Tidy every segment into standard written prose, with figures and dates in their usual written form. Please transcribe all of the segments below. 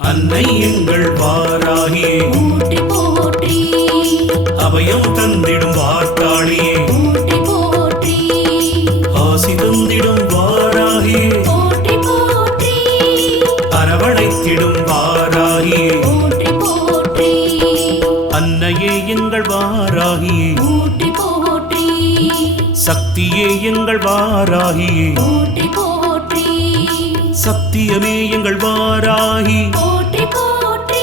அன்னை எங்கள் வாராகியே போற்றி போற்றி அபயம் தந்திடும் வார்த்தாளியே போற்றி போற்றி ஆசி தந்திடும் வாராகியே போற்றி போற்றி அரவணைத்திடும் வாராகியே போற்றி போற்றி அன்னையே எங்கள் வாராகியே போற்றி போற்றி சக்தியே எங்கள் வாராகியே போற்றி போற்றி சத்தியமே எங்கள் வாராகி போற்றி போற்றி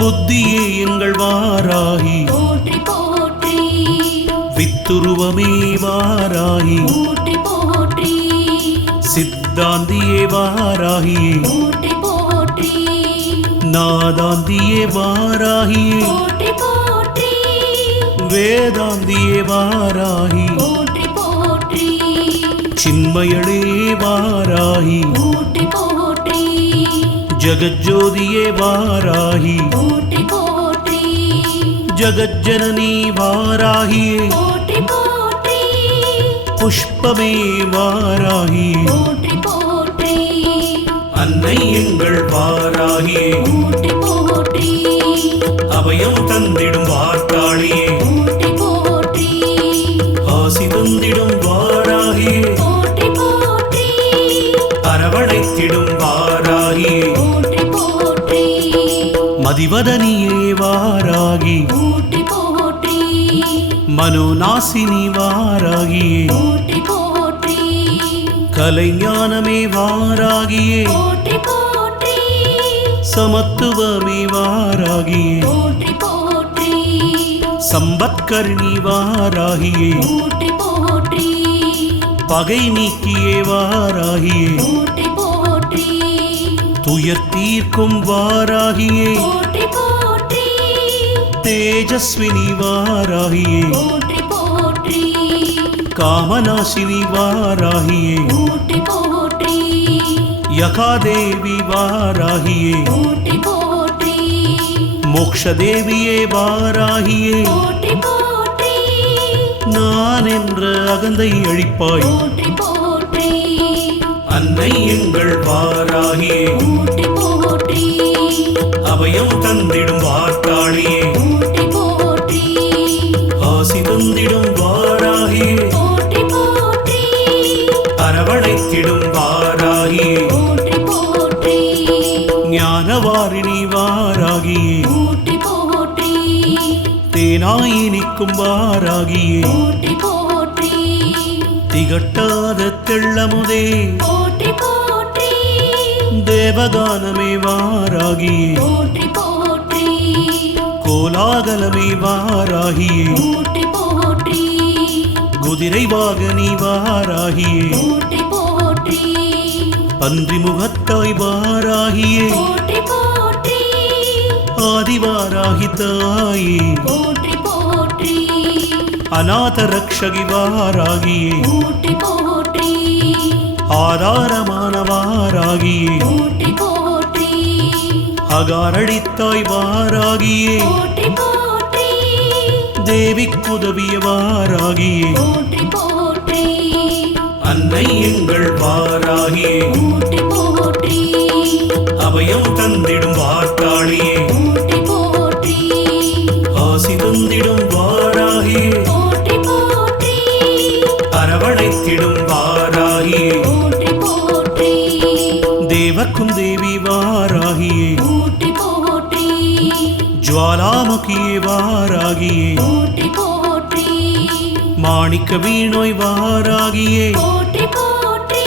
புத்தியே எங்கள் வாராகி போற்றி போற்றி வித்துருவமே வாராகி போற்றி போற்றி சித்தாந்தியே வாராகியே போற்றி போற்றி நாதாந்தியே வாராகியே போற்றி போற்றி வேதாந்தியே வாராகி போற்றி போற்றி சின்மயளே வாராகி போற்றி போற்றி ஜகஜோதியே வாராகி போற்றி போற்றி ஜகஜனனி வாராகியே போற்றி போற்றி புஷ்பமே வாராகி போற்றி போற்றி அன்னை எங்கள் வாராகியே போற்றி போற்றி அபயம் தந்திடும் வார்த்தாளியே போற்றி போற்றி ஆசி தந்திடும் வாராகியே போற்றி போற்றி அரவணைத்திடும் வாராகியே போற்றி போற்றி மதிவதனியே வாராகி போற்றி போற்றி மனோநாசினி வாராகியே போற்றி போற்றி கலைஞானமே வாராகியே போற்றி போற்றி சமத்துவமே வாராகியே போற்றி போற்றி சம்பத்கர்ணி வாராகியே போற்றி போற்றி பகை நீக்கியே வாராகியே போற்றி போற்றி துயர் தீர்க்கும் வாராகியே போற்றி போற்றி தேஜஸ்வினி வாராகியே போற்றி போற்றி காமநாசினி வாராகியே போற்றி போற்றி யகாதேவி வாராகியே போற்றி போற்றி மோக்ஷதேவியே வாராகியே போற்றி போற்றி நான் என்ற அகந்தை அழிப்பாய் போற்றி போற்றி அன்னை எங்கள் வாராகியே போற்றி போற்றி அபயம் தந்திடும் வார்த்தாளியே போற்றி போற்றி ஆசி தந்திடும் வாராகியே போற்றி போற்றி அரவணைத்திடும் வாராகியே போற்றி போற்றி ஞானவாரிணி வாராகியே போற்றி போற்றி தேனாயினிக்கும் வாராகியே போற்றி போற்றி திகட்டாத தெள்ளமுதே போற்றி போற்றி தேவகானமே வாராகியே போற்றி போற்றி கோலாகலமே வாராகியே போற்றி போற்றி குதிரை வாகனி வாராகியே போற்றி போற்றி பன்றி முகத்தாய் வாராகியே போற்றி போற்றி ஆதிவாராகி தாயே போற்றி போற்றி அநாத ரக்ஷகி வாராகியே போற்றி போற்றி ஆதாரமான வாராகியே போற்றி போற்றி அகாரடித்தாய் வாராகியே போற்றி போற்றி தேவிக்குதவிய வாராகியே போற்றி போற்றி அன்னை எங்கள் வாராகியே போற்றி போற்றி அபயம் தந்திடும் வார்த்தாளியே போற்றி போற்றி ஆசி தந்திடும் வாராகியே போற்றி போற்றி அரவணைத்திடும் வாராகியே போற்றி போற்றி தேவர்க்கும் தேவி வாராகியே போற்றி போற்றி ஜுவாலாமுகியே வாராகியே போற்றி போற்றி மாணிக்க வீணோய் வாராகியே போற்றி போற்றி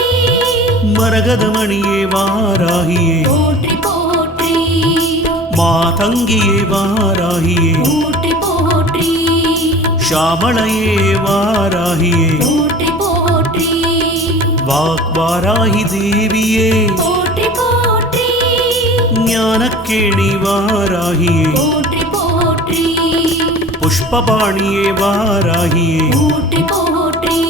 மரகதமணியே வாராகியே போற்றி போற்றி மாதங்கியே வாராகியே போற்றி போற்றி ஷாமளையே வாராகியே போற்றி போற்றி வாக்வாராகி தேவியே போற்றி போற்றி ஞானக்கேணி வாராகியே போற்றி போற்றி புஷ்பபாணியே வாராகியே போற்றி போற்றி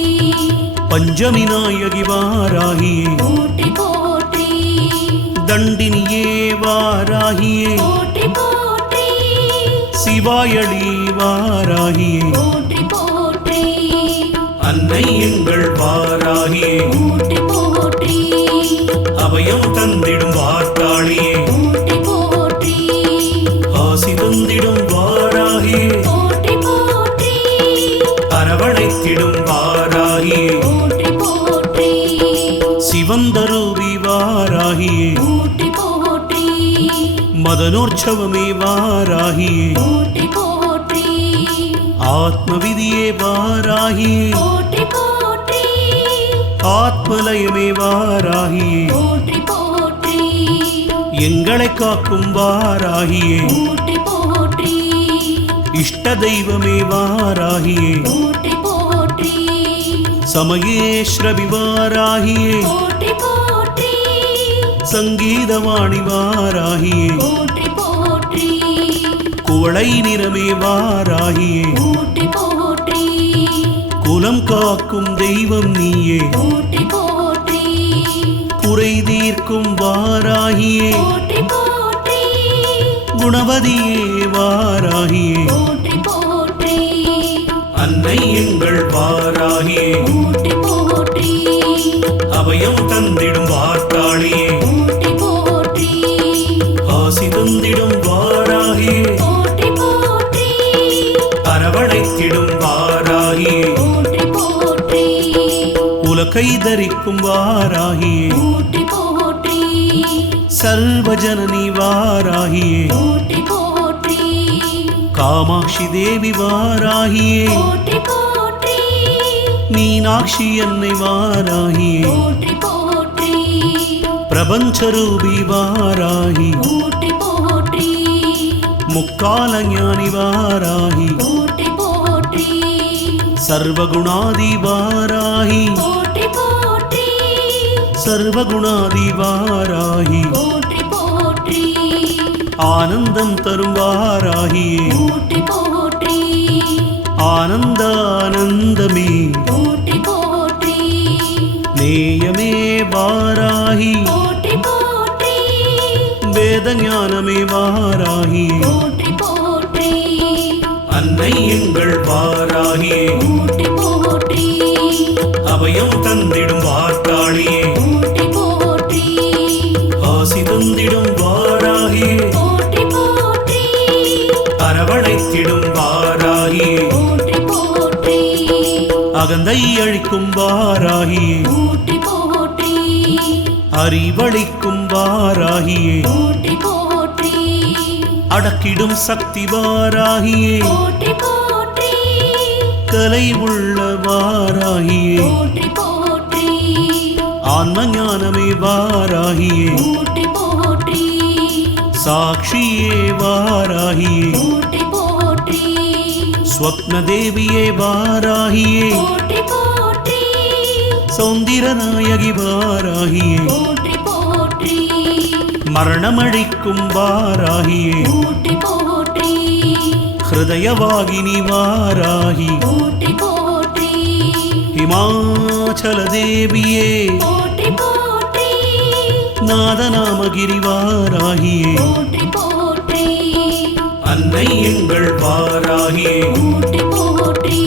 பஞ்சமி நாயகி வாராகியே போற்றி போற்றி தண்டினியே வாராகியே போற்றி போற்றி சிவாயளி வாராகியே போற்றி போற்றி அன்னை எங்கள் வாராகியே போற்றி போற்றி அபயம் தந்திடும் வார்த்தாளியே போற்றி தேவி வாராகியே போற்றி போற்றி மதனோற்சவமே வாராகியே போற்றி போற்றி ஆத்மவிதியே வாராகியே போற்றி போற்றி ஆத்மலயமே வாராகியே போற்றி போற்றி எங்களை காக்கும் வாராகியே போற்றி போற்றி இஷ்ட தெய்வமே வாராகியே போற்றி போற்றி சமயேஸ்வரி வாராகியே போற்றி போற்றி சங்கீதவாணி வாராகியே போற்றி போற்றி குவளை நிறமே வாராகியே போற்றி போற்றி குலம் காக்கும் தெய்வம் நீயே போற்றி போற்றி குறை தீர்க்கும் வாராகியே போற்றி போற்றி குணவதியே வாராகியே போற்றி போற்றி அன்னை எங்கள் வாராகியே போற்றி போற்றி அபயம் தந்திடும் வார்த்தாளியே போற்றி போற்றி ஆசி தந்திடும் வாராகியே போற்றி போற்றி அரவணைத்திடும் வாராகியே போற்றி போற்றி உலகை தரிக்கும் வாராகியே போற்றி போற்றி சர்வஜனனி வாராகியே போற்றி போற்றி காமாட்சி தேவி வாராகியே போற்றி போற்றி மீனாட்சி அன்னை வாராகியே போற்றி போற்றி பிரபஞ்சரூபி வாராகி போற்றி போற்றி முக்கால ஞானி வாராகி போற்றி போற்றி சர்வகுணாதி வாராகி போற்றி போற்றி சர்வகுணாதி வாராகி போற்றி போற்றி ஆனந்தம் தரும் வாராகியே போற்றி போற்றி ஆனந்தானந்தமே போற்றி போற்றி நேயமே வாராகி போற்றி போற்றி வேத ஞானமே வாராகியே போற்றி போற்றி அன்னை எங்கள் வாராகியே போற்றி போற்றி அபயம் தந்திடும் வார்த்தாளியே போற்றி போற்றி ஆசி தந்திடும் வாராகியே போற்றி போற்றி அரவணைத்திடும் வாராகியே போற்றி போற்றி அகந்தை அழிக்கும் வாராகியே போற்றி போற்றி அறிவழிக்கும் வாராகியே போற்றி போற்றி அடக்கிடும் சக்தி வாராகியே போற்றி போற்றி கலை உள்ள வாராகியே போற்றி போற்றி ஆன்ம ஞானமே வாராகியே போற்றி போற்றி சாட்சியே வாராகியே போற்றி போற்றி ஸ்வப்ன தேவியே வாராகியே போற்றி போற்றி சௌந்திரநாயகி வாராகியே போற்றி போற்றி மரணமழிக்கும் வாராகியே போற்றி போற்றி ஹிருதயவாகினி வாராகி போற்றி போற்றி ஹிமாச்சல தேவியே போற்றி போற்றி நாதநாமகிரி வாராகியே போற்றி போற்றி அன்னை எங்கள் வாராகியே போற்றி போற்றி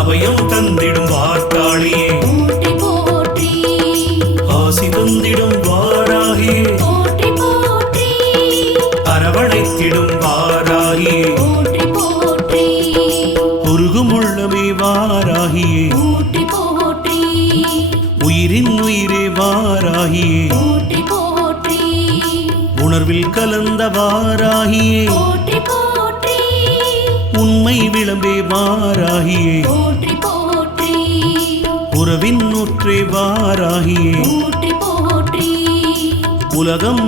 அபயம் தந்திடும் வார்த்தாளியே போற்றி போற்றி ஆசி தந்திடும் வாராகியே போற்றி போற்றி அரவணைத்திடும் வாராகியே போற்றி போற்றி உருகும் உள்ளமே வாராகியே போற்றி போற்றி உயிரின் உயிரே வாராகியே போற்றி போற்றி உணர்வில் கலந்த வாராகியே போற்றி போற்றி உண்மை விளம்பே வாராகியே போற்றி போற்றி உறவின் நூற்றே வாராகியே போற்றி போற்றி உலகம்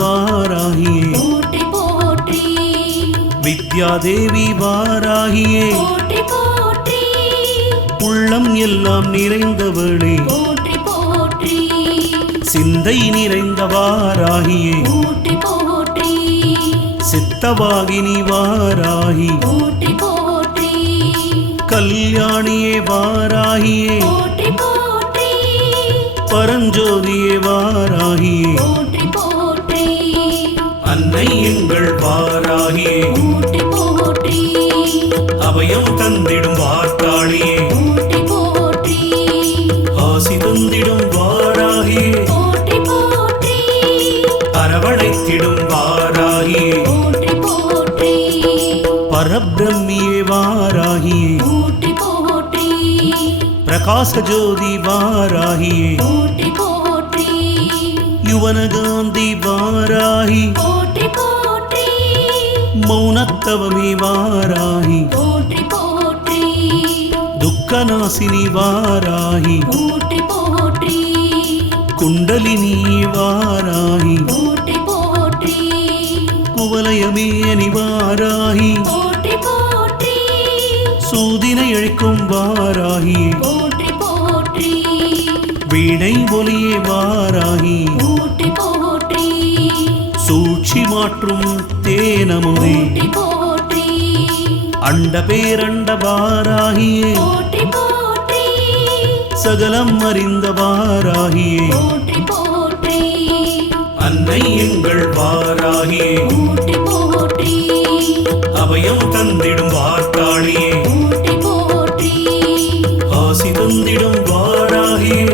வாராகியே போற்றி போற்றி வித்யாதேவி வாராகியே போற்றி போற்றி உள்ளம் எல்லாம் நிறைந்தவளே போற்றி போற்றி சிந்தை நிறைந்த வாராகியே போற்றி போற்றி சித்தவாகினி வாராகி போற்றி போற்றி கல்யாணியே வாராகியே போற்றி போற்றி பரஞ்சோதியே வாராகியே போற்றி போற்றி அன்னை எங்கள் வாராகியே போற்றி போற்றி அபயம் தந்திடும் வார்த்தாளியே போற்றி போற்றி ஆசி தந்திடும் வாராகியே போற்றி போற்றி அரவணைத்திடும் வாராகியே போற்றி போற்றி பரபிரம்மியே வாராகியே போற்றி போற்றி பிரகாச ஜோதி வாராகியே போற்றி போற்றி யுவனகாந்தி வாராகி போற்றி போற்றி மௌனத்தவமே வாராகி போற்றி போற்றி துக்கநாசினி வாராகி போற்றி போற்றி குண்டலினி வாராகி போற்றி போற்றி குவலயமேனி வாராகி போற்றி போற்றி சூதினை அழிக்கும் வாராகி போற்றி போற்றி வீணை ஒலியே வாராகி போற்றி போற்றி சூழ்ச்சி மாற்றும் தேனமுதே போற்றி போற்றி அண்ட பேரண்ட வாராகியே போற்றி போற்றி சகலம் அறிந்த வாராகியே போற்றி போற்றி அன்னை எங்கள் வாராகியே போற்றி போற்றி அபயம் தந்திடும் வார்த்தாளியே போற்றி போற்றி ஆசி தந்திடும் வாராகியே